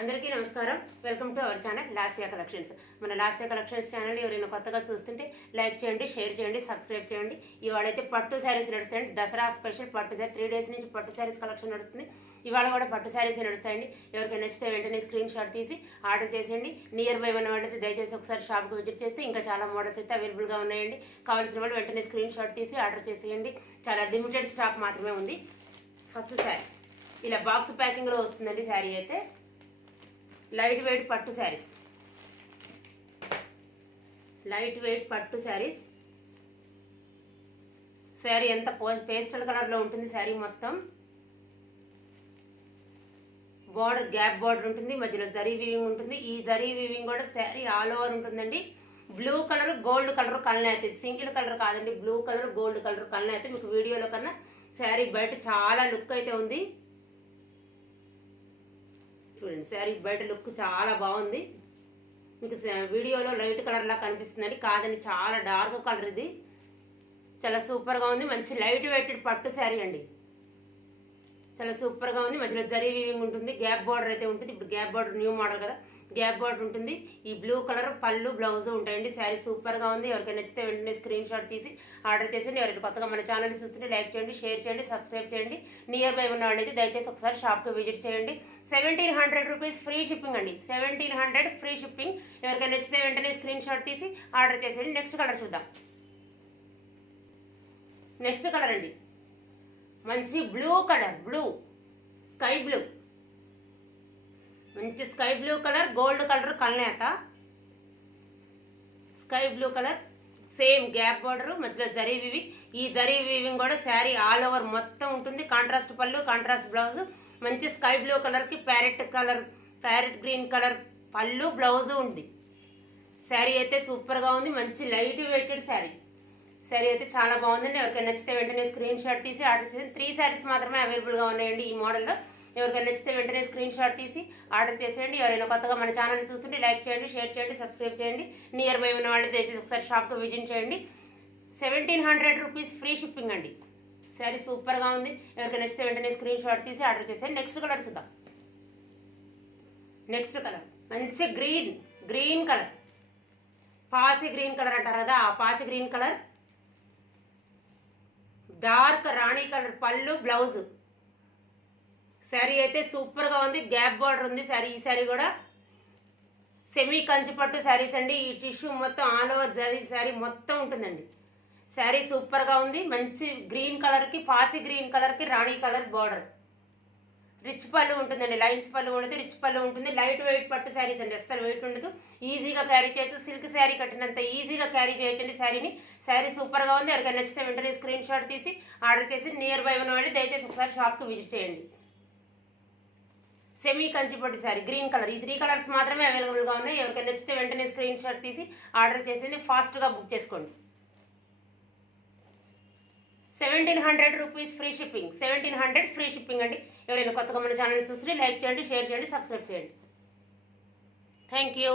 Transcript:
అందరికీ నమస్కారం. Welcome to our channel Lasya collections. మన లాస్యా కలెక్షన్స్ ఛానల్ ఎవరైనా కొత్తగా చూస్తుంటే లైక్ చేయండి, షేర్ చేయండి, సబ్స్క్రైబ్ చేయండి. ఇవాళైతే పట్టు శారీస్ నడుస్తాయండి. దసరా స్పెషల్ పట్టు శారీ 3 days నుంచి పట్టు శారీస్ కలెక్షన్ నడుస్తుంది. ఇవాళ కూడా పట్టు శారీస్ నడుస్తాయండి. ఎవరికైనా నచ్చితే వెంటనే స్క్రీన్ షాట్ తీసి ఆర్డర్ చేసేయండి. నియర్ బై ఉన్న వాళ్ళైతే దయచేసి ఒకసారి షాప్కి విజిట్ చేస్తే ఇంకా చాలా మోడల్స్ అయితే అవైలబుల్గా ఉన్నాయండి. కావాల్సిన వాళ్ళు వెంటనే స్క్రీన్ షాట్ తీసి ఆర్డర్ చేసేయండి. చాలా లిమిటెడ్ స్టాక్ మాత్రమే ఉంది. ఫస్ట్ శారీ ఇలా బాక్స్ ప్యాకింగ్లో వస్తుందండి. శారీ అయితే లైట్ వెయిట్ పట్టు శారీస్, లైట్ వెయిట్ పట్టు శారీస్. శారీ ఎంత పేస్టల్ కలర్లో ఉంటుంది. శారీ మొత్తం బార్డర్ గ్యాప్ బార్డర్ ఉంటుంది, మధ్యలో జరీ వీవింగ్ ఉంటుంది. ఈ జరీ వీవింగ్ కూడా శారీ ఆల్ ఓవర్ ఉంటుందండి. బ్లూ కలర్ గోల్డ్ కలర్ కలనైతే, సింగిల్ కలర్ కాదండి, బ్లూ కలర్ గోల్డ్ కలర్ కలనైతే మీకు వీడియోలో కన్నా శారీ బయట చాలా లుక్ అయితే ఉంది. చూడండి, శారీ బయట లుక్ చాలా బాగుంది. మీకు వీడియోలో లైట్ కలర్ లా కనిపిస్తుందండి, కాదండి చాలా డార్క్ కలర్. ఇది చాలా సూపర్గా ఉంది. మంచి లైట్ వెయిటెడ్ పట్టు శారీ అండి. చాలా సూపర్గా ఉంది. మధ్యలో జరీ వీవింగ్ ఉంటుంది, గ్యాప్ బార్డర్ అయితే ఉంటుంది. ఇప్పుడు గ్యాప్ బార్డర్ న్యూ మోడల్ కదా, గ్యాప్ బార్డర్ ఉంటుంది. ఈ బ్లూ కలర్ పళ్ళు బ్లౌజ్ ఉంటాయండి. శారీ సూపర్గా ఉంది. ఎవరికైనా నచ్చితే వెంటనే స్క్రీన్ షాట్ తీసి ఆర్డర్ చేసేయండి. ఎవరైనా కొత్తగా మన ఛానల్ చూస్తుంటే లైక్ చేయండి, షేర్ చేయండి, సబ్స్క్రైబ్ చేయండి. నియర్ బై ఉన్న వాళ్ళైతే దయచేసి ఒకసారి షాప్కి విజిట్ చేయండి. 1700 రూపీస్ ఫ్రీ షిప్పింగ్ అండి. 1700 ఫ్రీ షిప్పింగ్. ఎవరికైనా నచ్చితే వెంటనే స్క్రీన్ షాట్ తీసి ఆర్డర్ చేసేయండి. నెక్స్ట్ కలర్ చూద్దాం. నెక్స్ట్ కలర్ అండి మంచి blue colour, blue sky blue, మంచి sky blue colour gold colour కలనేత. Sky blue colour same gap border, మధ్యలో జరీ వీవింగ్. ఈ జరీ వీవింగ్ కూడా శారీ ఆల్ ఓవర్ మొత్తం ఉంటుంది. కాంట్రాస్ట్ పళ్ళు, కాంట్రాస్ట్ బ్లౌజ్. మంచి స్కై బ్లూ కలర్కి ప్యారెట్ గ్రీన్ కలర్ పళ్ళు బ్లౌజ్ ఉంది. శారీ అయితే సూపర్గా ఉంది. మంచి లైట్ వెయిటెడ్ శారీ. శారీ అయితే చాలా బాగుందండి. ఎవరికైనా నచ్చితే వెంటనే స్క్రీన్ షాట్ తీసి ఆర్డర్ చేసి 3 శారీస్ మాత్రమే అవైలబుల్గా ఉన్నాయండి ఈ మోడల్లో. ఎవరికైనా నచ్చితే వెంటనే స్క్రీన్ షాట్ తీసి ఆర్డర్ చేసేయండి. ఎవరైనా కొత్తగా మన ఛానల్ చూస్తుంటే లైక్ చేయండి, షేర్ చేయండి, సబ్స్క్రైబ్ చేయండి. నియర్ బై ఉన్న వాళ్ళు దయచేసి ఒకసారి షాప్కి విజిట్ చేయండి. 1700 రూపీస్ ఫ్రీ షిప్పింగ్ అండి. శారీ సూపర్గా ఉంది. ఎవరికైనా నచ్చితే వెంటనే స్క్రీన్ షాట్ తీసి ఆర్డర్ చేసేయండి. నెక్స్ట్ కలర్ చూద్దాం. నెక్స్ట్ కలర్ మంచి గ్రీన్ కలర్, పాచి గ్రీన్ కలర్ అంటారు కదా, ఆ పాచి గ్రీన్ కలర్. డార్క్ రాణి కలర్ పళ్ళు బ్లౌజ్. శారీ అయితే సూపర్గా ఉంది. గ్యాప్ బార్డర్ ఉంది శారీ. ఈ శారీ కూడా సెమీ కంచి పట్టు శారీస్ అండి. ఈ టిష్యూ మొత్తం ఆల్ ఓవర్ శారీ మొత్తం ఉంటుందండి. శారీ సూపర్గా ఉంది. మంచి గ్రీన్ కలర్కి, పాచి గ్రీన్ కలర్కి రాణి కలర్ బార్డర్. రిచ్ పళ్ళు ఉంటుందండి, లైన్స్ పళ్ళు ఉంటుంది, రిచ్ పళ్ళు ఉంటుంది. లైట్ వెయిట్ పట్టు శారీస్ అండి, అస్సలు వెయిట్ ఉండదు. ఈజీగా క్యారీ చేయొచ్చు. సిల్క్ శారీ కట్టినంత ఈజీగా క్యారీ చేయొచ్చండి శారీని. శారీ సూపర్గా ఉంది. ఎవరికైనా నచ్చితే వెంటనే స్క్రీన్ షాట్ తీసి ఆర్డర్ చేసి నియర్ బై ఉన్న వాళ్ళు దయచేసి ఒకసారి షాప్కి విజిట్ చేయండి. సెమీ కంచిపట్టు శారీ గ్రీన్ కలర్. ఈ 3 కలర్స్ మాత్రమే అవైలబుల్గా ఉన్నాయి. ఎవరికైనా నచ్చితే వెంటనే స్క్రీన్ షాట్ తీసి ఆర్డర్ చేసి ఫాస్ట్గా బుక్ చేసుకోండి. 1700 rupees free shipping. 1700 free shipping అండి. ఎవరైనా కొత్తగా మన ఛానల్ చూస్తే లైక్ చేయండి, షేర్ చేయండి, సబ్స్క్రైబ్ చేయండి. Thank you.